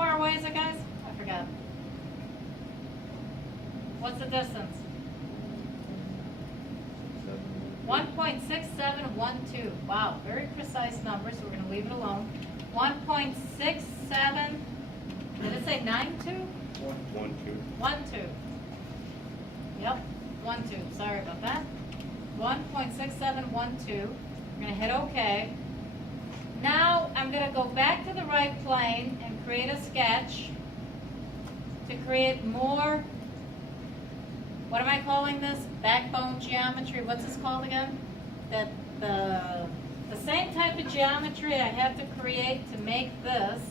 far away is it, guys? I forgot. What's the distance? 1.6712. Wow, very precise numbers, so we're going to leave it alone. 1.67, did it say 92? 1, 2. Yep, 12, sorry about that. 1.6712, we're going to hit OK. Now I'm going to go back to the right plane and create a sketch to create more, what am I calling this? Backbone geometry. What's this called again? That the same type of geometry I have to create to make this.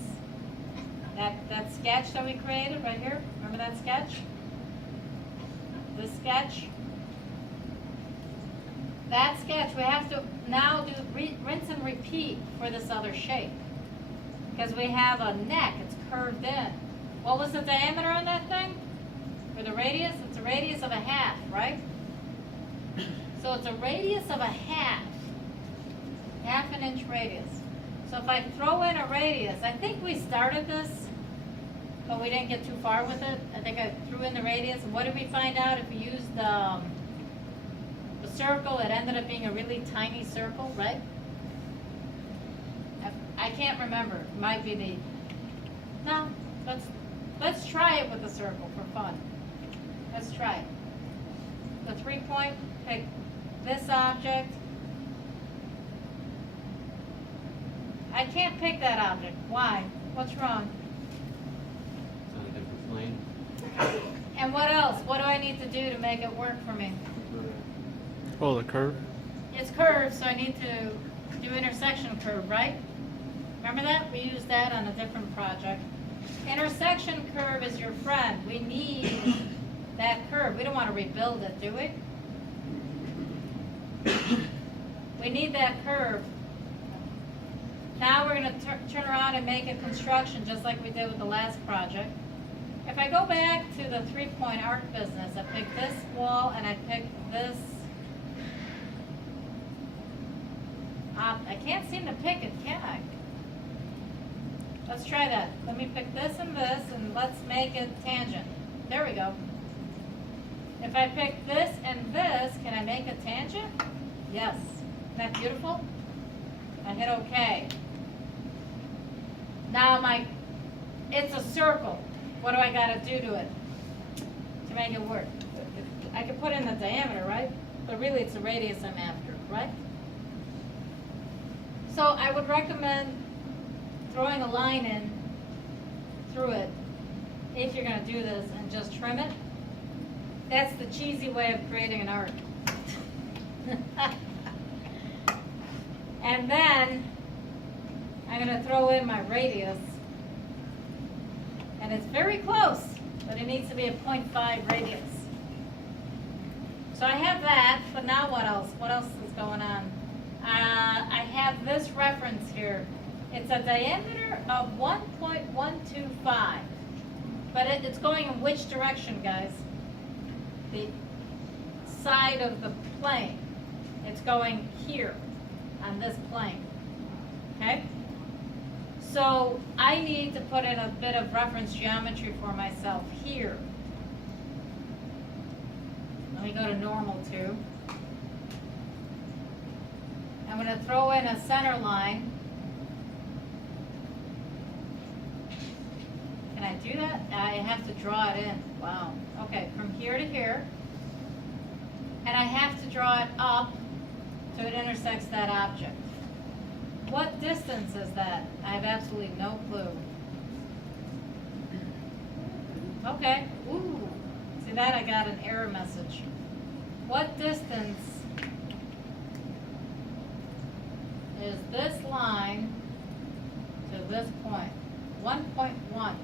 That sketch that we created right here. Remember that sketch? This sketch. That sketch we have to now do rinse and repeat for this other shape. Because we have a neck, it's curved in. What was the diameter on that thing? For the radius? It's a radius of a half, right? So it's a radius of a half an inch radius. So if I throw in a radius, I think we started this, but we didn't get too far with it. I think I threw in the radius, and what did we find out? If we used the circle, it ended up being a really tiny circle, right? I can't remember. It might be the, no, let's try it with the circle for fun. Let's try it. The 3-point, pick this object. I can't pick that object. Why? What's wrong? It's on a different plane. And what else? What do I need to do to make it work for me? Oh, the curve? It's curved, so I need to do intersection curve, right? Remember that? We used that on a different project. Intersection curve is your friend. We need that curve. We don't want to rebuild it, do we? We need that curve. Now we're going to turn around and make a construction just like we did with the last project. If I go back to the 3-point arc business, I pick this wall and I pick this. I can't seem to pick it, can I? Let's try that. Let me pick this, and let's make it tangent. There we go. If I pick this and this, can I make a tangent? Yes. Isn't that beautiful? I hit OK. Now it's a circle. What do I got to do to it to make it work? I could put in the diameter, right? But really it's the radius I'm after, right? So I would recommend throwing a line in through it if you're going to do this and just trim it. That's the cheesy way of creating an arc. And then I'm going to throw in my radius. And it's very close, but it needs to be a 0.5 radius. So I have that, but now what else? What else is going on? I have this reference here. It's a diameter of 1.125. But it's going in which direction, guys? The side of the plane. It's going here on this plane. Okay? So I need to put in a bit of reference geometry for myself here. Let me go to normal too. I'm going to throw in a center line. Can I do that? I have to draw it in. Wow. Okay, from here to here. And I have to draw it up so it intersects that object. What distance is that? I have absolutely no clue. Okay. Ooh. See that? I got an error message. What distance is this line to this point? 1.1.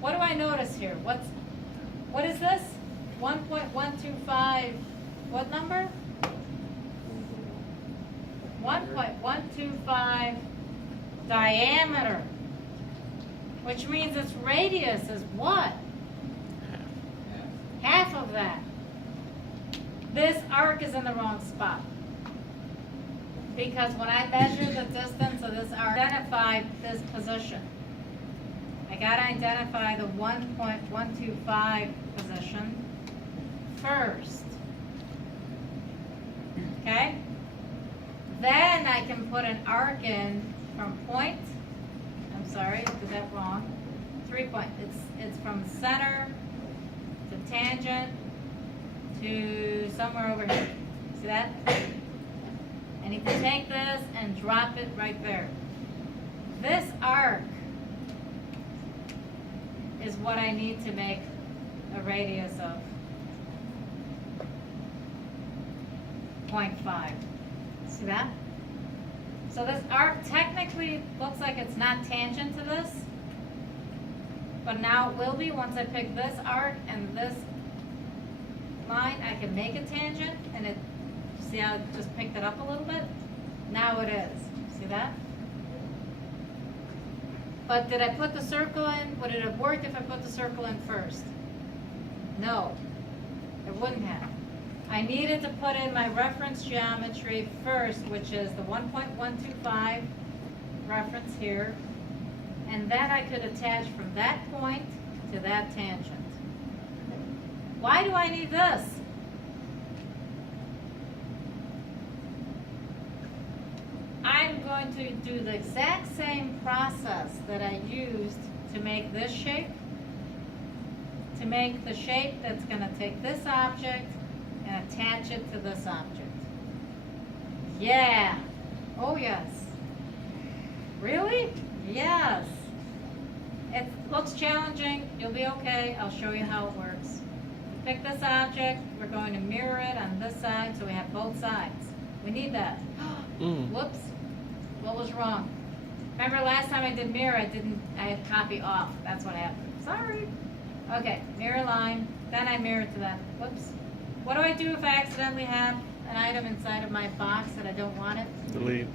What do I notice here? What is this? 1.125. What number? 1.125 diameter, which means its radius is what? Half of that. This arc is in the wrong spot. Because when I measure the distance of this arc, identify this position. I gotta identify the 1.125 position first. Okay? Then I can put an arc in from point, I'm sorry, I did that wrong. 3 point, it's from center to tangent to somewhere over here. See that? I need to take this and drop it right there. This arc is what I need to make a radius of 0.5. See that? So this arc technically looks like it's not tangent to this, but now it will be once I pick this arc and this line. I can make a tangent, and it, see how it just picked it up a little bit? Now it is. See that? But did I put the circle in? Would it have worked if I put the circle in first? No, it wouldn't have. I needed to put in my reference geometry first, which is the 1.125 reference here, and then I could attach from that point to that tangent. Why do I need this? I'm going to do the exact same process that I used to make this shape, to make the shape that's going to take this object and attach it to this object. Yeah. Oh, yes. Really? Yes. It looks challenging. You'll be okay. I'll show you how it works. Pick this object. We're going to mirror it on this side so we have both sides. We need that. Whoops. What was wrong? Remember last time I did mirror, I had copy off. That's what happened. Sorry. Okay, mirror line. Then I mirror to that. Whoops. What do I do if I accidentally have an item inside of my box that I don't want it? Delete.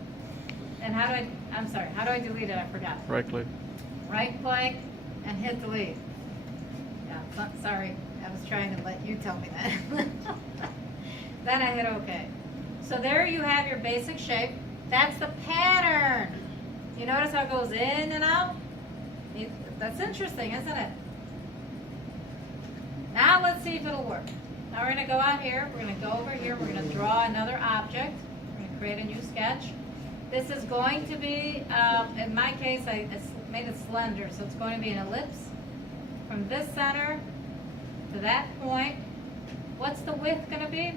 And how do I delete it? I forgot. Right click. Right click and hit delete. Yeah, sorry. I was trying to let you tell me that. Then I hit OK. So there you have your basic shape. That's the pattern. You notice how it goes in and out? That's interesting, isn't it? Now let's see if it'll work. Now we're going to go out here. We're going to go over here. We're going to draw another object. We're going to create a new sketch. This is going to be, in my case, I made it slender, so it's going to be an ellipse from this center to that point. What's the width going to be?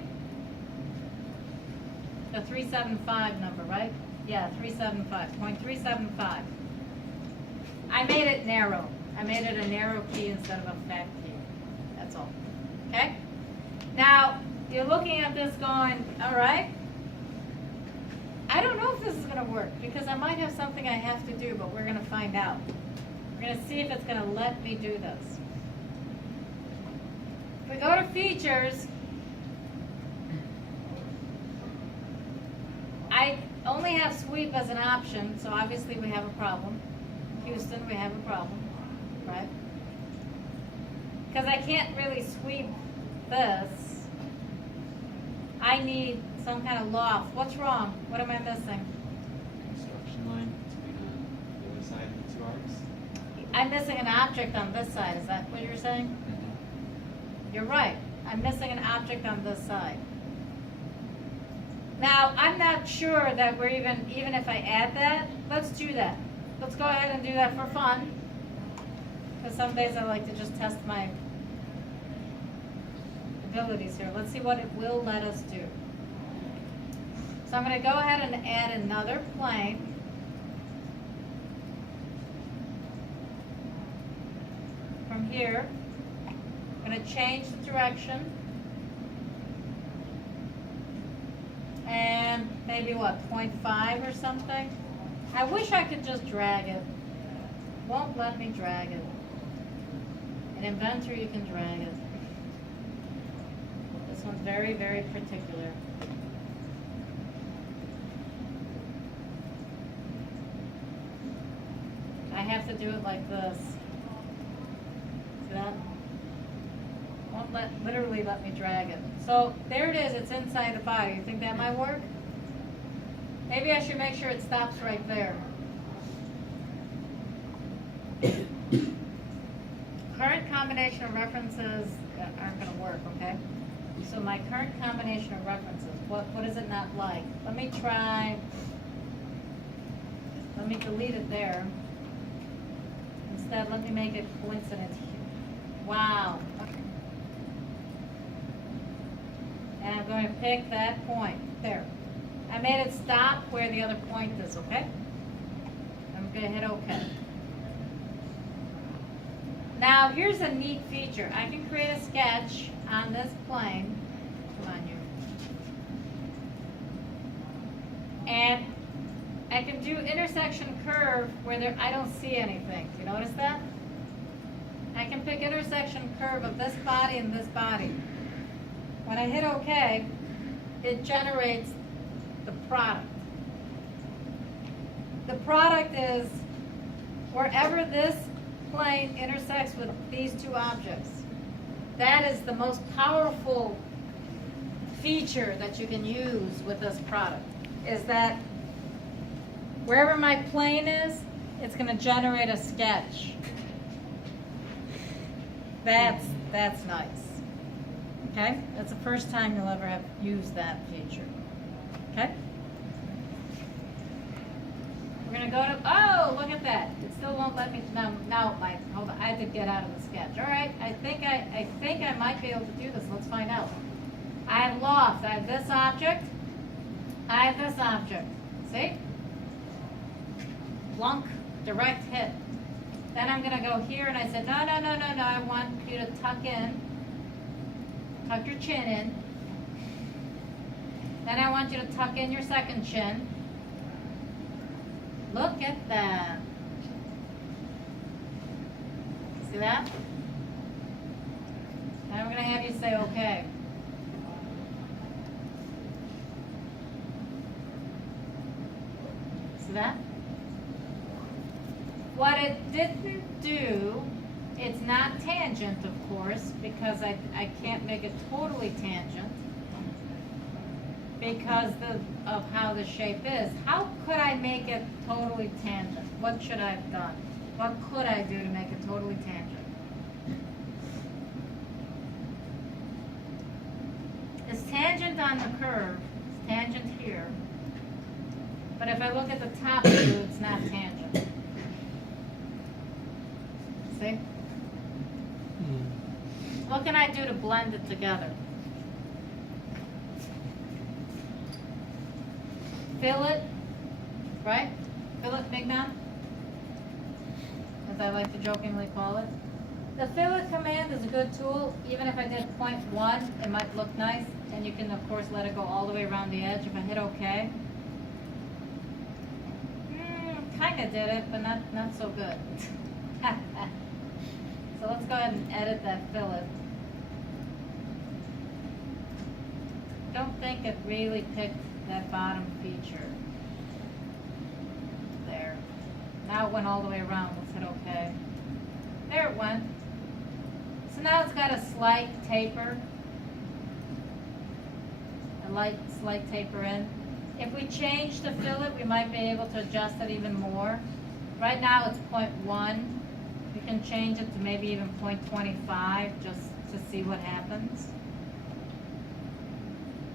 The 375 number, right? Yeah, 375.375. I made it narrow. I made it a narrow key instead of a fat key. That's all. Okay? Now, you're looking at this going, all right, I don't know if this is going to work because I might have something I have to do, but we're going to find out. We're going to see if it's going to let me do this. If we go to features, I only have sweep as an option, so obviously we have a problem. Houston, we have a problem, right? Because I can't really sweep this. I need some kind of loft. What's wrong? What am I missing? Construction line between the other side of the two arcs. I'm missing an object on this side. Is that what you're saying? Mm-hmm. You're right. I'm missing an object on this side. Now, I'm not sure that we're even if I add that, let's do that. Let's go ahead and do that for fun. Because some days I like to just test my abilities here. Let's see what it will let us do. So I'm going to go ahead and add another plane. From here, I'm going to change the direction. And maybe what, 0.5 or something? I wish I could just drag it. Won't let me drag it. In Inventor you can drag it. This one's very, very particular. I have to do it like this. See that? Won't literally let me drag it. So there it is, it's inside the body. You think that might work? Maybe I should make sure it stops right there. combination of references aren't gonna work, okay? So my current combination of references, what is it not like? Let me delete it there. Instead, let me make it coincident here. Wow. Okay. And I'm going to pick that point, there. I made it stop where the other point is, okay? I'm gonna hit OK. Now, here's a neat feature. I can create a sketch on this plane. Come on, you. And I can do intersection curve where I don't see anything. Do you notice that? I can pick intersection curve of this body and this body. When I hit OK, it generates the product. The product is wherever this plane intersects with these two objects. That is the most powerful feature that you can use with this product, is that wherever my plane is, it's going to generate a sketch. That's nice. Okay? That's the first time you'll ever have used that feature. Okay? We're going to go to, oh, look at that. It still won't let me, now, hold on, I had to get out of the sketch. All right, I think I might be able to do this. Let's find out. I have Loft. I have this object. I have this object. See? Plunk, direct hit. Then I'm going to go here, and I said, no, I want you to tuck your chin in. Then I want you to tuck in your second chin. Look at that. See that? Now I'm going to have you say okay. See that? What it didn't do, it's not tangent, of course, because I can't make it totally tangent because of how the shape is. How could I make it totally tangent? What should I have done? What could I do to make it totally tangent? It's tangent on the curve, it's tangent here. But if I look at the top view, it's not tangent. See? What can I do to blend it together? Fillet, right? Fillet mignon, as I like to jokingly call it. The fillet command is a good tool. Even if I did 0.1, it might look nice. And you can, of course, let it go all the way around the edge. If I hit OK. Kind of did it, but not so good. So let's go ahead and edit that fillet. Don't think it really picked that bottom feature. There. Now it went all the way around. Let's hit OK. There it went. So now it's got a slight taper. A slight taper in. If we change the fillet, we might be able to adjust it even more. Right now it's 0.1. We can change it to maybe even 0.25 just to see what happens.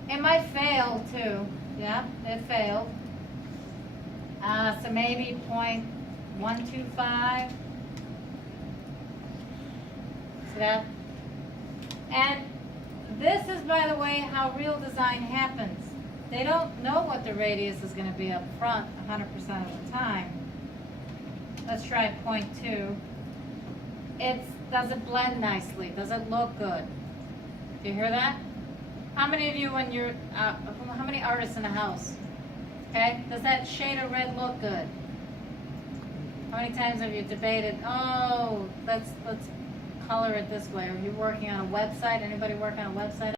It might fail too. Yeah, it failed. So maybe 0.125. See that? And this is, by the way, how real design happens. They don't know what the radius is going to be up front 100% of the time. Let's try 0.2. Does it blend nicely? Does it look good? Do you hear that? How many of you, when you're, how many artists in a house? Okay, does that shade of red look good? How many times have you debated, oh, let's color it this way? Are you working on a website? Anybody working on a website?